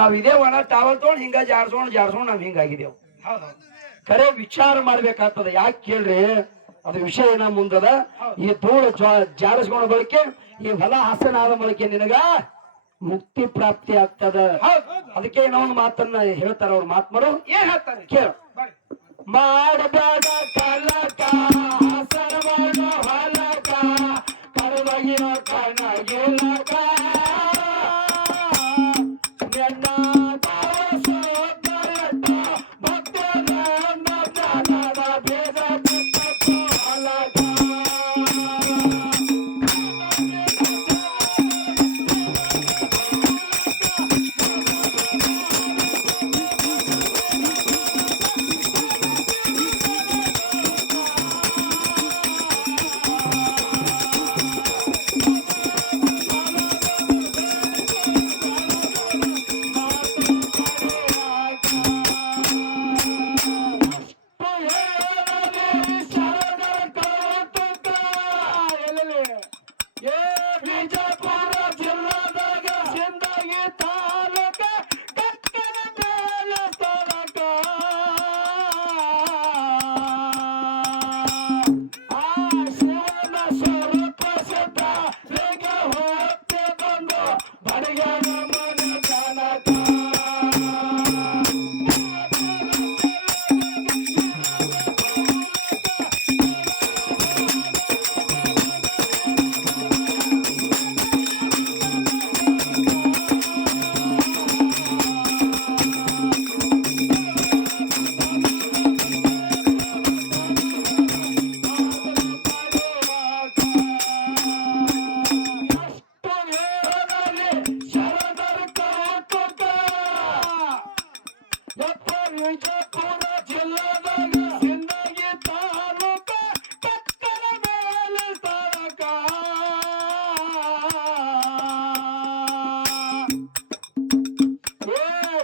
ನಾವ್ ಇದೇ ಒಣ ಟಾವಲ್ ತೊಗೊಂಡು ಹಿಂಗ ಜಾರ್ಸೋಣ ಜಾರ್ಸೋಣ ನಾವ್ ಹಿಂಗಾಗಿದೇವ್ ಖರೆ ವಿಚಾರ ಮಾಡ್ಬೇಕಾಗ್ತದ. ಯಾಕೆ ಕೇಳ್ರಿ? ಅದು ವಿಷಯ ಏನ ಮುಂದದ? ಈ ಧೂಳು ಜಾರಿಸ್ಕೊಂಡ ಬಳಿಕೆ ಈ ಹೊಲ ಹಸನ ಆದ ಬಳಿಕೆ ನಿನಗ ಮುಕ್ತಿ ಪ್ರಾಪ್ತಿ ಆಗ್ತದ. ಅದಕ್ಕೆ ಏನೋ ಒಂದು ಮಾತನ್ನ ಹೇಳ್ತಾರ ಅವ್ರ ಮಾತ್ಮರು. ಏನ್ ಹೇಳ್ತಾರೆ? ಕೇಳ. ಮಾಡಬೇಡ ಕಲಕ ಹಸನ ಮಾಡೋ ಹೊಲಕ ಕಣಗಿಲಕ.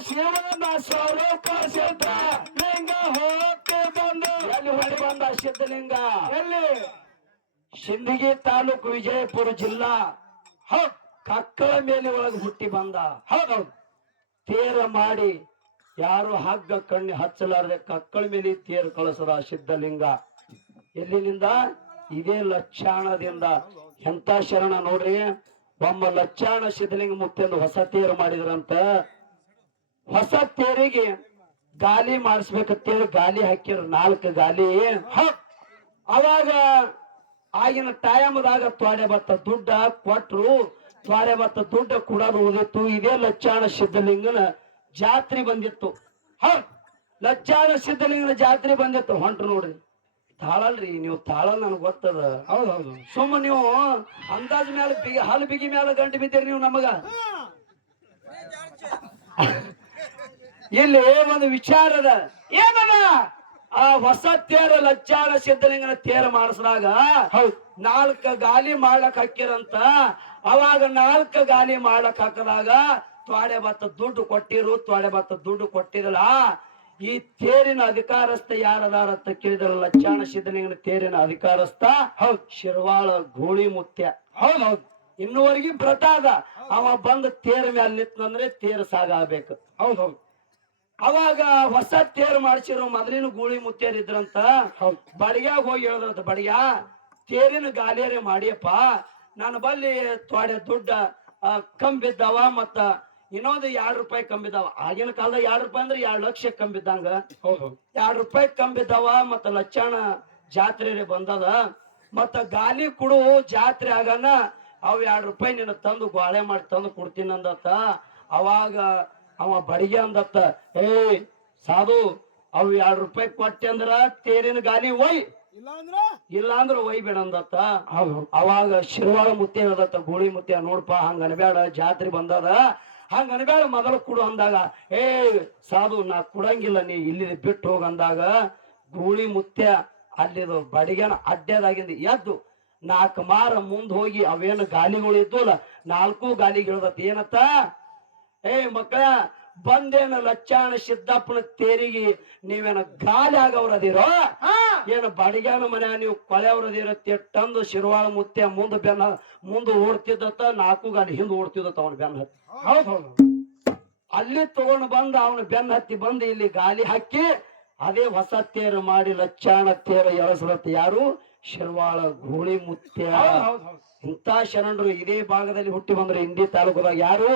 ಶಿವನ ಸ್ವರೂಪ ಸಿದ್ಧ ಲಿಂಗ ಹೋಗಕ್ಕೆ ಬಂದು ಎಲ್ಲಿ? ಹೊಳಿ ಬಂದ ಸಿದ್ಧಲಿಂಗ ಎಲ್ಲಿ ಸಿಂದಗಿ ತಾಲೂಕು ವಿಜಯಪುರ ಜಿಲ್ಲಾ. ಹೌದ್. ಕಕ್ಕಳ ಮೇಲೆ ಒಳಗೆ ಹುಟ್ಟಿ ಬಂದ. ಹೌದೌದು. ತೇರ ಮಾಡಿ ಯಾರು ಹಗ್ಗ ಕಣ್ಣಿ ಹಚ್ಚಲಾರದೆ ಕಕ್ಕಳ ಮೇಲೆ ತೇರು ಕಳಿಸದ ಸಿದ್ಧಲಿಂಗ. ಎಲ್ಲಿನಿಂದ? ಇದೇ ಲಕ್ಷಾಣದಿಂದ. ಎಂತ ಶರಣ ನೋಡ್ರಿ? ಒಮ್ಮ ಲಕ್ಷಾಣ ಸಿದ್ಧಲಿಂಗ ಮುತ್ತೆಂದು ಹೊಸ ತೇರು ಮಾಡಿದ್ರಂತ. ಹೊಸ ತೇರಿಗೆ ಗಾಲಿ ಮಾಡಿಸ್ಬೇಕಂತೇಳಿ ಗಾಲಿ ಹಾಕಿರ ನಾಲ್ಕು ಗಾಲಿ. ಹ ಅವಾಗ ಆಗಿನ ಟೈಮ್ದಾಗ ತ್ವಾಡೆ ಬತ್ತ ದುಡ್ಡ ಕೊಟ್ರು ತ್ವಾಡೆ ಬತ್ತ ದುಡ್ಡ ಕೂಡ ಉಳಿದಿತ್ತು ಇದೇ ಲಚ್ಚಾಣ ಸಿದ್ಧಲಿಂಗನ ಜಾತ್ರೆ ಬಂದಿತ್ತು. ಹ ಲಚ್ಚಾಣ ಸಿದ್ಧಲಿಂಗನ ಜಾತ್ರೆ ಬಂದಿತ್ತು. ಹೊಂಟ್ರು ನೋಡ್ರಿ. ತಾಳಲ್ರಿ ನೀವು ತಾಳ ನನಗೆ ಗೊತ್ತದ. ಹೌದೌದು ಸುಮ್ಮ ನೀವು ಅಂದಾಜ್ ಮೇಲೆ ಬಿಗಿ ಹಾಲು ಬಿಗಿ ಮೇಲೆ ಗಂಟು ಬಿದ್ದೀರಿ ನೀವು ನಮಗ. ಇಲ್ಲಿ ಒಂದು ವಿಚಾರದ ಏನದ? ಆ ಹೊಸ ತೇರ ಲಜ್ಜಾರ ಸಿದ್ಧಲಿಂಗನ ತೇರ ಮಾಡಿಸಿದಾಗ ಹೌದ್. ನಾಲ್ಕ ಗಾಲಿ ಮಾಡ್ಲಕ್ ಹಾಕಿರಂತ ಅವಾಗ ನಾಲ್ಕ ಗಾಲಿ ಮಾಡ್ಲಕ್ ಹಾಕದಾಗ ತ್ವಾಡೆ ಬತ್ತ ದುಡ್ಡು ಕೊಟ್ಟಿರು ತ್ವಾಡೆ ಬತ್ತ ದುಡ್ಡು ಕೊಟ್ಟಿರಲ್ಲ. ಈ ತೇರಿನ ಅಧಿಕಾರಸ್ಥ ಯಾರದಾರ ಅಂತ ಕೇಳಿದ್ರ ಲಚ್ಚಾಣ ಸಿದ್ಧಲಿಂಗನ ತೇರಿನ ಅಧಿಕಾರಸ್ಥ ಹೌದ್. ಶಿರ್ವಾಳ ಗೋಳಿ ಮುತ್ಯ ಹೌದ್ ಹೌದ್. ಇನ್ನುವರೆಗೆ ವ್ರತ ಅದ. ಅವ ಬಂದ ತೇರ ಮೇಲೆ ನಿಂತಂದ್ರೆ ತೇರ ಸಾಗಬೇಕು ಹೌದ್ ಹೌದು. ಅವಾಗ ಹೊಸ ತೇರು ಮಾಡಿಸಿರೋ ಮೊದಲಿನ ಗೂಳಿ ಮುತ್ತೇರ್ ಇದ್ರಂತ ಬಡಿಯಾಗ ಹೋಗಿ ಹೇಳಿದ್ರಂತ ಬಡಿಯ ತೇರಿನ ಗಾಲಿಯರೆ ಮಾಡಿಯಪ್ಪ ನನ್ನ ಬಲ್ಲಿ ತೊಡೆ ದುಡ್ಡ ಕಂಬಿದ್ದವ ಮತ್ತ ಇನ್ನೊಂದು ಎರಡ್ ರೂಪಾಯಿ ಕಂಬಿದ್ದಾವ. ಆಗಿನ ಕಾಲದಾಗ ಎರಡ್ ರೂಪಾಯಿ ಅಂದ್ರೆ ಎರಡ್ ಲಕ್ಷ ಕಂಬಿದ್ದಂಗ. ಎರಡ್ ರೂಪಾಯಿ ಕಂಬಿದ್ದಾವ ಮತ್ತ ಲಕ್ಷಣ ಜಾತ್ರೆ ಬಂದದ. ಮತ್ತ ಗಾಲಿ ಕುಡು ಜಾತ್ರೆ ಆಗನ ಅವ್ ಎರಡ್ ರೂಪಾಯಿ ನಿನ್ನ ತಂದು ಗೋಳೆ ಮಾಡಿ ತಂದು ಕೊಡ್ತೀನಿ ಅಂದತ್ತ ಅವಾಗ ಅವ ಬಡಿಗೆ ಅಂದತ್ತ ಏ ಸಾಧು ಅವ್ ಎರಡ್ ರೂಪಾಯಿ ಕೊಟ್ಟೆ ಅಂದ್ರ ತೇರಿನ ಗಾಲಿ ಒಯ್. ಇಲ್ಲ ಅಂದ್ರ ಒಯ್ ಬೇಡ ಅಂದತ್ತ. ಅವಾಗ ಶಿರ್ವಾಳ ಮುತ್ತೆ ಹೇಳ್ದತ್ತ ಗೋಳಿ ಮುತ್ತೆ ನೋಡ್ಪ ಹಂಗ ಅನ್ಬೇಡ ಜಾತ್ರೆ ಬಂದದ. ಹಂಗ ಅನ್ಬೇಡ ಮೊದಲು ಕೊಡು ಅಂದಾಗ ಏ ಸಾಧು ನಾ ಕೊಡಂಗಿಲ್ಲ ನೀ ಇಲ್ಲಿ ಬಿಟ್ಟು ಹೋಗ ಅಂದಾಗ ಗೂಳಿ ಮುತ್ತೆ ಅಲ್ಲಿದು ಬಡಿಗೆನ ಅಡ್ಡದಾಗಿಂದ ಎದ್ದು ನಾಲ್ಕು ಮಾರ ಮುಂದ್ ಹೋಗಿ ಅವೇನು ಗಾಲಿಗಳು ಇದ್ದಲ್ಲ ನಾಲ್ಕು ಗಾಲಿಗೆ ಏನತ್ತ? ಏ ಮಕ್ಕಳ ಬಂದೇನ ಲಚ್ಚಾಣ ಸಿದ್ದಪ್ಪನ ತೇರಿಗೆ ನೀವೇನ ಗಾಲಿ ಆಗವ್ರದಿರೋ? ಏನು ಬಡಿಗ್ಯಾನ ಮನೆ ನೀವು ಕೊಳೆಯವ್ರದಿರೋ ತೆಟ್ಟಂದು ಶಿರ್ವಾಳ ಮುತ್ತೆ ಮುಂದ ಬೆನ್ನ ಮುಂದ ಓಡ್ತಿದ್ದತ್ತ ನಾಲ್ಕು ಗಾಲಿ ಹಿಂದೆ ಓಡ್ತಿದ್ದತ್ತ ಅವನ ಬೆನ್ನ ಹತ್ತಿ. ಹೌದು ಹೌದು. ಅಲ್ಲಿ ತಗೊಂಡು ಬಂದ ಅವನ ಬೆನ್ನ ಹತ್ತಿ ಬಂದು ಇಲ್ಲಿ ಗಾಲಿ ಹಾಕಿ ಅದೇ ಹೊಸ ತೇರು ಮಾಡಿ ಲಚ್ಚಾಣ ತೇರು ಎಳಸಲತ್ತ ಯಾರು? ಶಿರ್ವಾಳ ಗೋಳಿ ಮುತ್ಯ ಇಂಥ ಶರಣರು ಇದೇ ಭಾಗದಲ್ಲಿ ಹುಟ್ಟಿ ಬಂದ್ರೆ ಇಂಡಿ ತಾಲೂಕದಾಗ. ಯಾರು?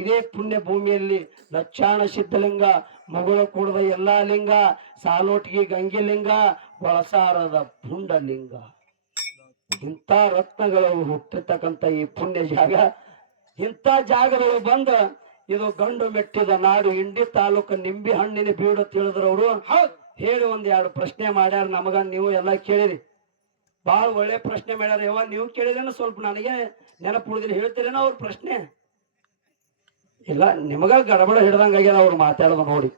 ಇದೇ ಪುಣ್ಯ ಭೂಮಿಯಲ್ಲಿ ಲಕ್ಷಾಣ ಸಿದ್ಧಲಿಂಗ ಮಗಳ ಕೂಡದ ಎಲ್ಲಾ ಲಿಂಗ ಸಾಲೋಟಿಗೆ ಗಂಗೆಲಿಂಗ ಒಳಸಾರದ ಪುಂಡಲಿಂಗ ಇಂತ ರತ್ನಗಳು ಹುಟ್ಟಿರ್ತಕ್ಕಂಥ ಈ ಪುಣ್ಯ ಜಾಗ. ಇಂತ ಜಾಗಗಳು ಬಂದ ಇದು ಗಂಡು ಮೆಟ್ಟಿದ ನಾಡು. ಇಂಡಿ ತಾಲೂಕು ನಿಂಬಿ ಹಣ್ಣಿನ ಬೀಡು ತಿಳಿದ್ರವರು ಅವರು. ಹೇಳಿ ಒಂದ್ ಎರಡು ಪ್ರಶ್ನೆ ಮಾಡ್ಯಾರ. ನಮಗ ನೀವು ಎಲ್ಲ ಕೇಳಿರಿ. ಬಾಳ ಒಳ್ಳೆ ಪ್ರಶ್ನೆ ಮಾಡ್ಯಾರ. ಯಾವ ನೀವು ಕೇಳಿದೇನೋ ಸ್ವಲ್ಪ ನನಗೆ ನೆನಪು ಉಳಿದ್ರೆ ಹೇಳ್ತೀರೇನೋ ಅವ್ರ ಪ್ರಶ್ನೆ. ಇಲ್ಲ ನಿಮಗ ಗಡಬಡ ಹಿಡ್ದಂಗ ಆಗ್ಯದ ಅವ್ರು ಮಾತಾಡೋದು ನೋಡಿ.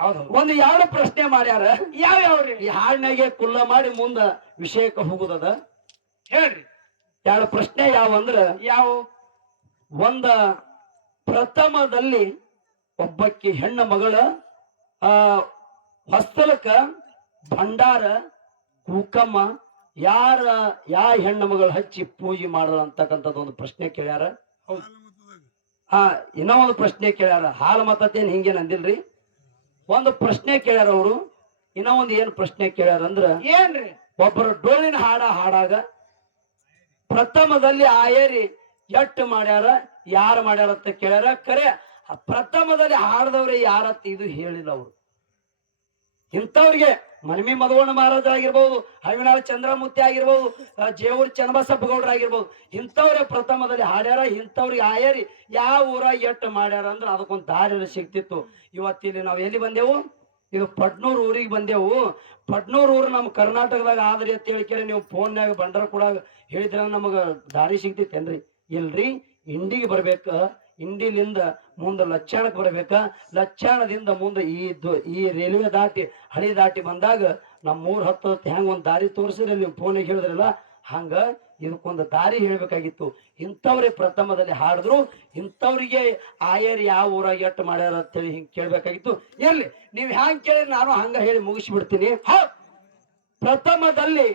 ಹೌದು ಒಂದು ಎರಡು ಪ್ರಶ್ನೆ ಮಾಡ್ಯಾರ. ಯಾವ ಯಾವ್ರಿ ಈ ಹಾಡಿನಾಗೆ ಕುಲ್ಲ ಮಾಡಿ ಮುಂದ ವಿಷಯಕ್ಕೆ ಹೋಗುದದ? ಹೇಳ್ರಿ. ಎರಡು ಪ್ರಶ್ನೆ ಯಾವ ಅಂದ್ರ ಯಾವ? ಒಂದ ಪ್ರಥಮದಲ್ಲಿ ಒಬ್ಬಕ್ಕಿ ಹೆಣ್ಣ ಮಗಳ ಆ ಹೊಸ್ತಲಕ ಭಂಡಾರ ಕುಕಮ್ಮ ಯಾರ ಯಾ ಹೆಣ್ಣು ಮಗಳು ಹಚ್ಚಿ ಪೂಜೆ ಮಾಡದ ಅಂತಕ್ಕಂಥದ್ದು ಒಂದು ಪ್ರಶ್ನೆ ಕೇಳ್ಯಾರ? ಹಾ ಆ ಇನ್ನೂ ಒಂದು ಪ್ರಶ್ನೆ ಕೇಳ್ಯಾರ. ಹಾಲು ಮತದ್ದೇನು ಹಿಂಗೆ ಅಂದಿಲ್ರಿ? ಒಂದು ಪ್ರಶ್ನೆ ಕೇಳ್ಯಾರ ಅವರು. ಇನ್ನೂ ಒಂದು ಏನು ಪ್ರಶ್ನೆ ಕೇಳ್ಯಾರ ಅಂದ್ರ ಏನ್ರಿ? ಒಬ್ಬರು ಡೋಲಿನ ಹಾಡ ಹಾಡಾಗ ಪ್ರಥಮದಲ್ಲಿ ಆಯೇರಿ ಎಟ್ಟು ಮಾಡ್ಯಾರ ಯಾರು ಮಾಡ್ಯಾರ ಅಂತ ಕೇಳ್ಯಾರ. ಕರೆ ಪ್ರಥಮದಲ್ಲಿ ಹಾಡದವ್ರೆ ಯಾರತ್ತ ಇದು ಹೇಳಿಲ್ಲ ಅವರು. ಇಂಥವ್ರಿಗೆ ಮನಮಿ ಮಧುವಣ್ಣ ಮಹಾರಾಜರಾಗಿರ್ಬೋದು ಹವಿನಾಳ್ ಚಂದ್ರಮೂರ್ತಿ ಆಗಿರ್ಬೋದು ಜೇವೂರ್ ಚನ್ನಬಸಪ್ಪ ಗೌಡ್ರ ಆಗಿರ್ಬೋದು, ಇಂಥವ್ರೆ ಪ್ರಥಮದಲ್ಲಿ ಹಾಡ್ಯಾರ, ಇಂಥವ್ರಿಗೆ ಆಯರಿ ಯಾವ ಊರ ಎಟ್ಟು ಮಾಡ್ಯಾರ ಅಂದ್ರೆ ಅದಕ್ಕೊಂದು ದಾರಿ ಸಿಗ್ತಿತ್ತು ಇವತ್ತಿಲ್ಲಿ ನಾವು ಎಲ್ಲಿ ಬಂದೆವು? ಇದು ಪಡ್ನೂರು ಊರಿಗೆ ಬಂದೆವು. ಪಡ್ನೂರು ಊರು ನಮ್ಮ ಕರ್ನಾಟಕದಾಗ ಆದ್ರಿ ಅಂತ ಹೇಳಿ ಕೇಳಿ, ನೀವು ಫೋನ್ಯಾಗ ಬಂಡರ ಕೂಡ ಹೇಳಿದ್ರೆ ನಮಗೆ ದಾರಿ ಸಿಗ್ತೈತೇನ್ರಿ ಇಲ್ರಿ, ಇಂಡಿಗೆ ಬರ್ಬೇಕ ಇಂಡಿಲಿಂದ ಮುಂದೆ ಲಚ್ಚಾಣಕ್ಕೆ ಬರಬೇಕ. ಲಕ್ಷಣದಿಂದ ಮುಂದೆ ಈ ಈ ರೈಲ್ವೆ ದಾಟಿ, ಹಳಿ ದಾಟಿ ಬಂದಾಗ ನಮ್ಮ ಊರು ಹತ್ತು ಹೆಂಗ್ ಒಂದು ದಾರಿ ತೋರಿಸಿದ್ರೆ ನೀವು ಫೋನಿಗೆ ಹೇಳಿದ್ರಲ್ಲ, ಹಂಗ ಇದಕ್ಕೊಂದು ದಾರಿ ಹೇಳ್ಬೇಕಾಗಿತ್ತು. ಇಂಥವ್ರಿಗೆ ಪ್ರಥಮದಲ್ಲಿ ಹಾಡಿದ್ರು, ಇಂಥವ್ರಿಗೆ ಆಯರ್ ಯಾವ ಊರಾಗ ಎಟ್ಟು ಮಾಡ್ಯಾರ ಅಂತೇಳಿ ಹಿಂಗೆ ಕೇಳ್ಬೇಕಾಗಿತ್ತು. ಎಲ್ಲಿ ನೀವು ಹ್ಯಾಂಗ್ ಕೇಳಿ ನಾನು ಹಂಗ ಹೇಳಿ ಮುಗಿಸ್ಬಿಡ್ತೀನಿ. ಪ್ರಥಮದಲ್ಲಿ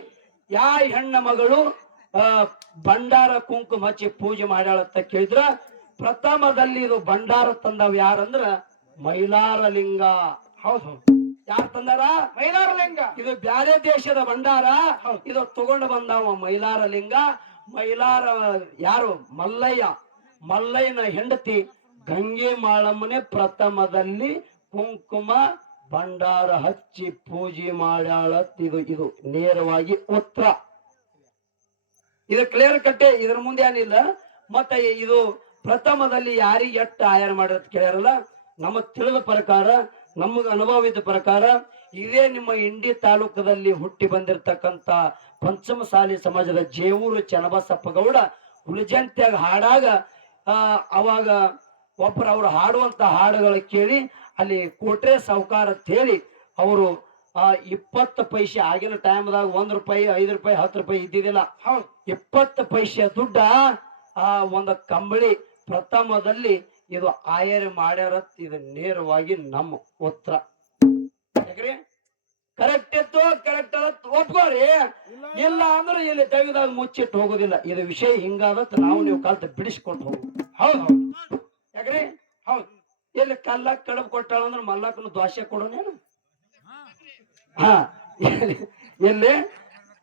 ಯಾ ಹೆಣ್ಣ ಮಗಳು ಭಂಡಾರ ಕುಂಕುಮ ಹಚ್ಚಿ ಪೂಜೆ ಮಾಡ್ಯಾಳ ಅಂತ ಕೇಳಿದ್ರ ಪ್ರಥಮದಲ್ಲಿ ಇದು ಭಂಡಾರ ತಂದವ್ ಯಾರಂದ್ರ ಮೈಲಾರ ಲಿಂಗ ಹೌದು. ಯಾರು ತಂದಾರ? ಮೈಲಾರ ಲಿಂಗ ಇದು ಬ್ಯಾರೆ ದೇಶದ ಭಂಡಾರ. ಇದು ತಗೊಂಡು ಬಂದವ ಮೈಲಾರ ಲಿಂಗ ಮೈಲಾರ ಯಾರು? ಮಲ್ಲಯ್ಯ. ಮಲ್ಲಯ್ಯನ ಹೆಂಡತಿ ಗಂಗೆ ಮಾಳಮ್ಮನೆ ಪ್ರಥಮದಲ್ಲಿ ಕುಂಕುಮ ಭಂಡಾರ ಹಚ್ಚಿ ಪೂಜೆ ಮಾಡ್ಯಾಳ ಇದು ಇದು ನೇರವಾಗಿ ಉತ್ತರ. ಇದು ಕ್ಲಿಯರ್ ಕಟ್ಟೆ ಇದ್ರ ಮುಂದೆ ಏನಿಲ್ಲ. ಮತ್ತೆ ಇದು ಪ್ರಥಮದಲ್ಲಿ ಯಾರಿಗೆ ಎಟ್ಟ ಆಯಾರ ಮಾಡಿರೋದು ಕೇಳ್ಯಾರಲ್ಲ? ನಮ್ಮ ತಿಳಿದ ಪ್ರಕಾರ ನಮಗ ಅನುಭವ ಇದ್ದ ಪ್ರಕಾರ ಇದೇ ನಿಮ್ಮ ಇಂಡಿ ತಾಲೂಕದಲ್ಲಿ ಹುಟ್ಟಿ ಬಂದಿರತಕ್ಕಂತ ಪಂಚಮಸಾಲಿ ಸಮಾಜದ ಜೇವೂರು ಚನ್ನಬಸಪ್ಪ ಗೌಡ ಹುಲಿಜಂತ್ಯಾಗ ಹಾಡಾಗ ಅವಾಗ ಒಬ್ಬರು ಅವರು ಹಾಡುವಂತ ಹಾಡುಗಳ ಕೇಳಿ ಅಲ್ಲಿ ಕೋಟ್ರೆ ಸಾಹುಕಾರ ಅಂತ ಹೇಳಿ ಅವರು ಆ ಇಪ್ಪತ್ತು ಪೈಸೆ ಆಗಿನ ಟೈಮ್ದಾಗ ಒಂದ್ ರೂಪಾಯಿ ಐದು ರೂಪಾಯಿ ಹತ್ತು ರೂಪಾಯಿ ಇದ್ದಿದ್ದಿಲ್ಲ. ಇಪ್ಪತ್ತು ಪೈಸೆ ದುಡ್ಡ ಆ ಒಂದು ಕಂಬಳಿ ಪ್ರಥಮದಲ್ಲಿ ಇದು ಆಯರ್ ಮಾಡ್ಯಾರ ಇದು ನೇರವಾಗಿ ನಮ್ಮ ಉತ್ತರ ಯಾಕ್ರಿ? ಕರೆಕ್ಟ್ ಇತ್ತು ಕರೆಕ್ಟ್ ಒಪ್ಕೋರಿ. ಇಲ್ಲ. ಅಂದ್ರೆ ಇಲ್ಲಿ ತೆಗೆದಾಗ ಮುಚ್ಚಿಟ್ಟು ಹೋಗೋದಿಲ್ಲ. ಇದು ವಿಷಯ ಹಿಂಗಾದತ್ ನಾವು ನೀವು ಕಲ್ತ ಬಿಡಿಸ್ಕೊಂಡು ಹೋಗು ಹೌದು ಹೌದು. ಯಾಕ್ರಿ? ಹೌದು. ಇಲ್ಲಿ ಕಲ್ಲ ಕಡಬ್ ಕೊಟ್ಟಾಳ ಅಂದ್ರೆ ಮಲ್ಲಕ್ಕನು ದ್ವಾಸೆ ಕೊಡೋನೇನು ಹಾ. ಇಲ್ಲಿ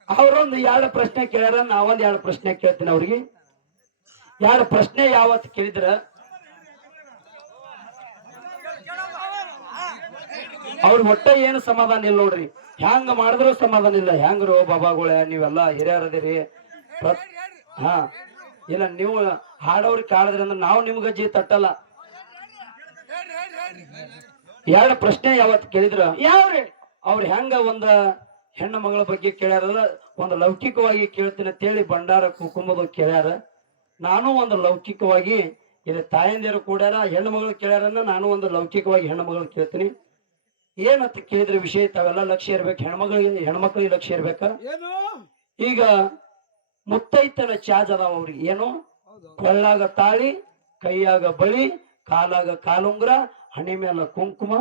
ಅವ್ರೊಂದು ಎರಡು ಪ್ರಶ್ನೆ ಕೇಳ್ಯಾರ ನಾವೊಂದ್ ಎರಡು ಪ್ರಶ್ನೆ ಕೇಳ್ತೀನಿ ಅವ್ರಿಗೆ. ಎರಡು ಪ್ರಶ್ನೆ ಯಾವತ್ತು ಕೇಳಿದ್ರ? ಅವ್ರ ಹೊಟ್ಟೆ ಏನು ಸಮಾಧಾನ ಇಲ್ಲ ನೋಡ್ರಿ. ಹ್ಯಾಂಗ ಮಾಡಿದ್ರು ಸಮಾಧಾನ ಇಲ್ಲ. ಹೆಂಗ್ರು ಬಾಬಾಗಳ ನೀವೆಲ್ಲ ಹಿರಿಯರದಿರಿ. ಹಾ. ಇಲ್ಲ ನೀವು ಹಾಡೋರ್ ಕಾಡದ್ರಿ ಅಂದ್ರೆ ನಾವು ನಿಮ್ಗ ಜೀ ತಟ್ಟಲ್ಲ. ಎರಡು ಪ್ರಶ್ನೆ ಯಾವತ್ತು ಕೇಳಿದ್ರ? ಯಾವ್ರಿ? ಅವ್ರು ಹೆಂಗ ಒಂದ ಹೆಣ್ಣು ಮಗಳ ಬಗ್ಗೆ ಕೇಳ್ಯಾರಲ್ಲ ಒಂದು ಲೌಕಿಕವಾಗಿ ಕೇಳ್ತೀನಿ ಅಂತೇಳಿ ಭಂಡಾರ ಕುಕುಂಬದ ಕೇಳ್ಯಾರ. ನಾನು ಒಂದು ಲೌಕಿಕವಾಗಿ ಇಲ್ಲಿ ತಾಯಂದಿರು ಕೂಡ್ಯಾರ ಹೆಣ್ಣು ಮಗಳು ಕೇಳ್ಯಾರನ್ನ ನಾನು ಒಂದು ಲೌಕಿಕವಾಗಿ ಹೆಣ್ಣು ಮಗಳು ಕೇಳ್ತೀನಿ. ಏನಂತ ಕೇಳಿದ್ರೆ ವಿಷಯ ತಾವೆಲ್ಲ ಲಕ್ಷ್ಯ ಇರ್ಬೇಕು ಹೆಣ್ಮಗಳಿಗೆ ಹೆಣ್ಮಕ್ಳಿಗೆ ಲಕ್ಷ್ಯ ಇರ್ಬೇಕ? ಈಗ ಮುತ್ತೈತನ ಚಾಜ್ ಅದಾವ ಅವ್ರಿಗೆ ಏನು ಕೊಳ್ಳಾಗ ತಾಳಿ ಕೈಯಾಗ ಬಳಿ ಕಾಲಾಗ ಕಾಲುಂಗ್ರ ಹಣೆ ಮೇಲೆ ಕುಂಕುಮ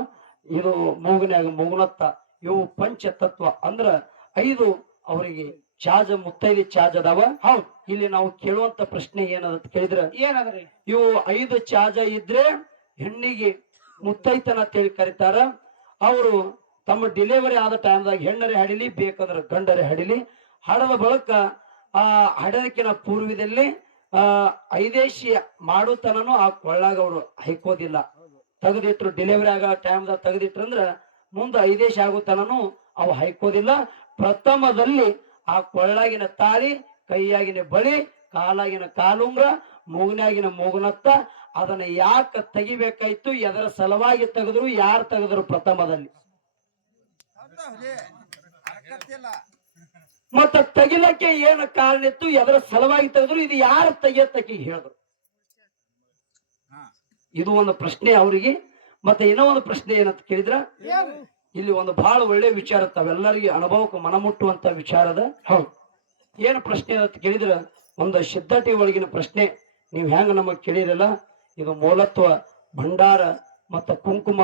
ಇದು ಮೂಗನ್ಯಾಗ ಮೂಗುನತ್ತ. ಇವು ಪಂಚ ತತ್ವ ಅಂದ್ರ ಐದು ಅವರಿಗೆ ಚಾಜ ಮುತ್ತೈದೆ ಚಾಜ್ ಅದಾವ ಹೌದು. ಇಲ್ಲಿ ನಾವು ಕೇಳುವಂತ ಪ್ರಶ್ನೆ ಏನದ ಕೇಳಿದ್ರೆ ಏನದ್ರಿ? ಇವು ಐದು ಚಾಜ ಇದ್ರೆ ಹೆಣ್ಣಿಗೆ ಮುತ್ತೈತನ ಅಂತೇಳಿ ಕರೀತಾರ. ಅವರು ತಮ್ಮ ಡಿಲಿವರಿ ಆದ ಟೈಮ್ದಾಗ ಹೆಣ್ಣರೆ ಹಡಿಲಿ ಬೇಕಂದ್ರೆ ಗಂಡರೇ ಹಡಿಲಿ. ಹಡದ ಬಳಕ ಆ ಹಡದಕ್ಕಿನ ಪೂರ್ವದಲ್ಲಿ ಆ ಐದೇಶಿ ಮಾಡುತನನು ಆ ಕೊಳ್ಳಾಗ ಅವರು ಹೈಕೋದಿಲ್ಲ. ತೆಗೆದಿಟ್ರು ಡೆಲಿವರಿ ಆಗೋ ಟೈಮ್ದಾಗ ತೆಗೆದಿಟ್ರಂದ್ರ ಮುಂದೆ ಐದೇಶಿ ಆಗುತ್ತನೂ ಅವು ಹೈಕೋದಿಲ್ಲ. ಪ್ರಥಮದಲ್ಲಿ ಆ ಕೊಳ್ಳಾಗಿನ ತಾಳಿ, ಕೈಯಾಗಿನ ಬಳಿ, ಕಾಲಾಗಿನ ಕಾಲುಂಗ್ರ ಮೂಗಿನಾಗಿನ ಮೂಗುನತ್ತ, ಅದನ್ನ ಯಾಕ ತೆಗಿಬೇಕಾಯ್ತು, ಎದರ ಸಲುವಾಗಿ ತೆಗೆದ್ರು, ಯಾರು ತೆಗೆದ್ರು ಪ್ರಥಮದಲ್ಲಿ. ಮತ್ತ ತೆಗಿಲಕ್ಕೆ ಏನು ಕಾರಣ ಇತ್ತು, ಎದರ ಸಲುವಾಗಿ ತೆಗೆದ್ರು, ಇದು ಯಾರು ತೆಗಿಯತ್ತಕ್ಕೆ ಹೇಳಿದ್ರು. ಇದು ಒಂದು ಪ್ರಶ್ನೆ ಅವರಿಗೆ. ಮತ್ತೆ ಏನೋ ಒಂದು ಪ್ರಶ್ನೆ ಏನಂತ ಕೇಳಿದ್ರ? ಇಲ್ಲಿ ಒಂದು ಬಹಳ ಒಳ್ಳೆ ವಿಚಾರ ತಾವೆಲ್ಲರಿಗೆ ಅನುಭವಕ್ಕೆ ಮನಮುಟ್ಟುವಂತ ವಿಚಾರದ ಹೌದು. ಏನು ಪ್ರಶ್ನೆ ಅಂತ ಕೇಳಿದ್ರ ಒಂದು ಸಿದ್ಧತೆ ಒಳಗಿನ ಪ್ರಶ್ನೆ. ನೀವು ಹೆಂಗ ನಮಗ್ ಕೇಳಿರಲ್ಲ? ಇದು ಮೂಲತ್ವ ಭಂಡಾರ ಮತ್ತು ಕುಂಕುಮ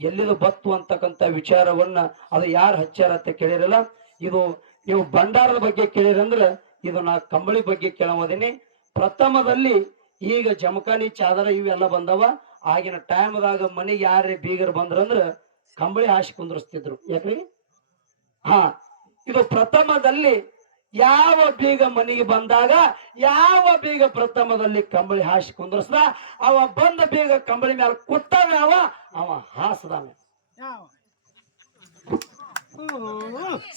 ಎಲ್ಲಿದು ಬತ್ತು ಅಂತಕ್ಕಂಥ ವಿಚಾರವನ್ನ ಅದು ಯಾರು ಹಚ್ಚಾರ ಅಂತ ಕೇಳಿರಲ್ಲ. ಇದು ನೀವು ಭಂಡಾರದ ಬಗ್ಗೆ ಕೇಳಿರಂದ್ರೆ ಇದು ನಾ ಕಂಬಳಿ ಬಗ್ಗೆ ಕೇಳೋದೇನೆ ಪ್ರಥಮದಲ್ಲಿ ಈಗ ಜಮಖಾನಿ ಚಾದರ ಇವೆಲ್ಲ ಬಂದವ. ಆಗಿನ ಟೈಮ್ದಾಗ ಮನೆಗೆ ಯಾರೇ ಬೀಗರು ಬಂದ್ರಂದ್ರ ಕಂಬಳಿ ಹಾಸಿ ಕುಂದ್ರಸ್ತಿದ್ರು. ಯಾಕ್ರಿ? ಹಾ ಇದು ಪ್ರಥಮದಲ್ಲಿ ಯಾವ ಬೀಗ ಮನೆಗೆ ಬಂದಾಗ ಯಾವ ಬೀಗ ಪ್ರಥಮದಲ್ಲಿ ಕಂಬಳಿ ಹಾಸಿ ಕುಂದ್ರಸ್ದ? ಅವ ಬಂದ ಬೀಗ ಕಂಬಳಿ ಮೇಲೆ ಕುತ್ತವ ಅವ ಅವ ಹಾಸದ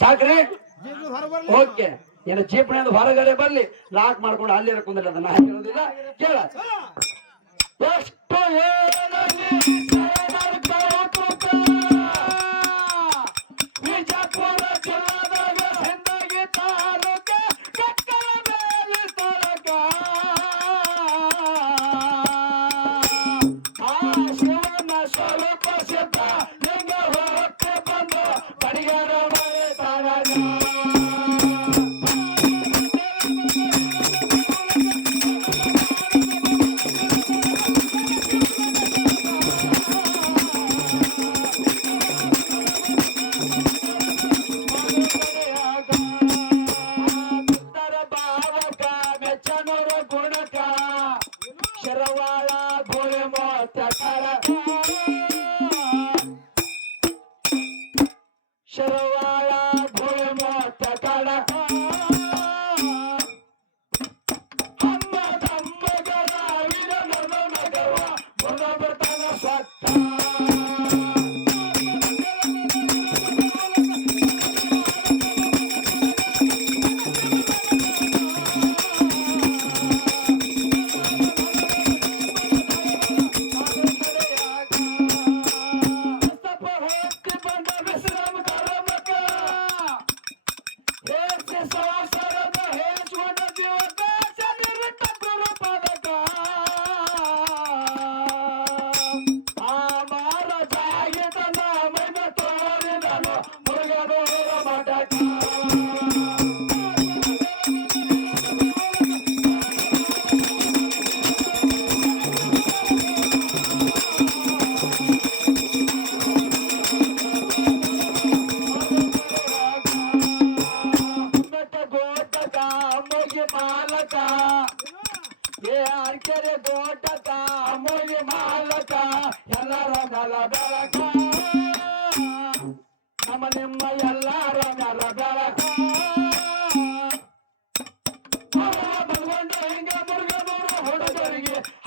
ಸಾಕ್ರಿ? ಓಕೆ. ಏನು ಜೀಪಣಿಯಿಂದ ಹೊರಗಡೆ ಬರ್ಲಿ. ಲಾಕ್ ಮಾಡ್ಕೊಂಡು ಅಲ್ಲಿ ಕುಂದ್ರಿ ಅದನ್ನ ಹೇಳೋದಿಲ್ಲ ಕೇಳ. ಎಷ್ಟು ಮೋತ್ಯಕರ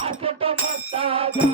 అసట మస్తాగా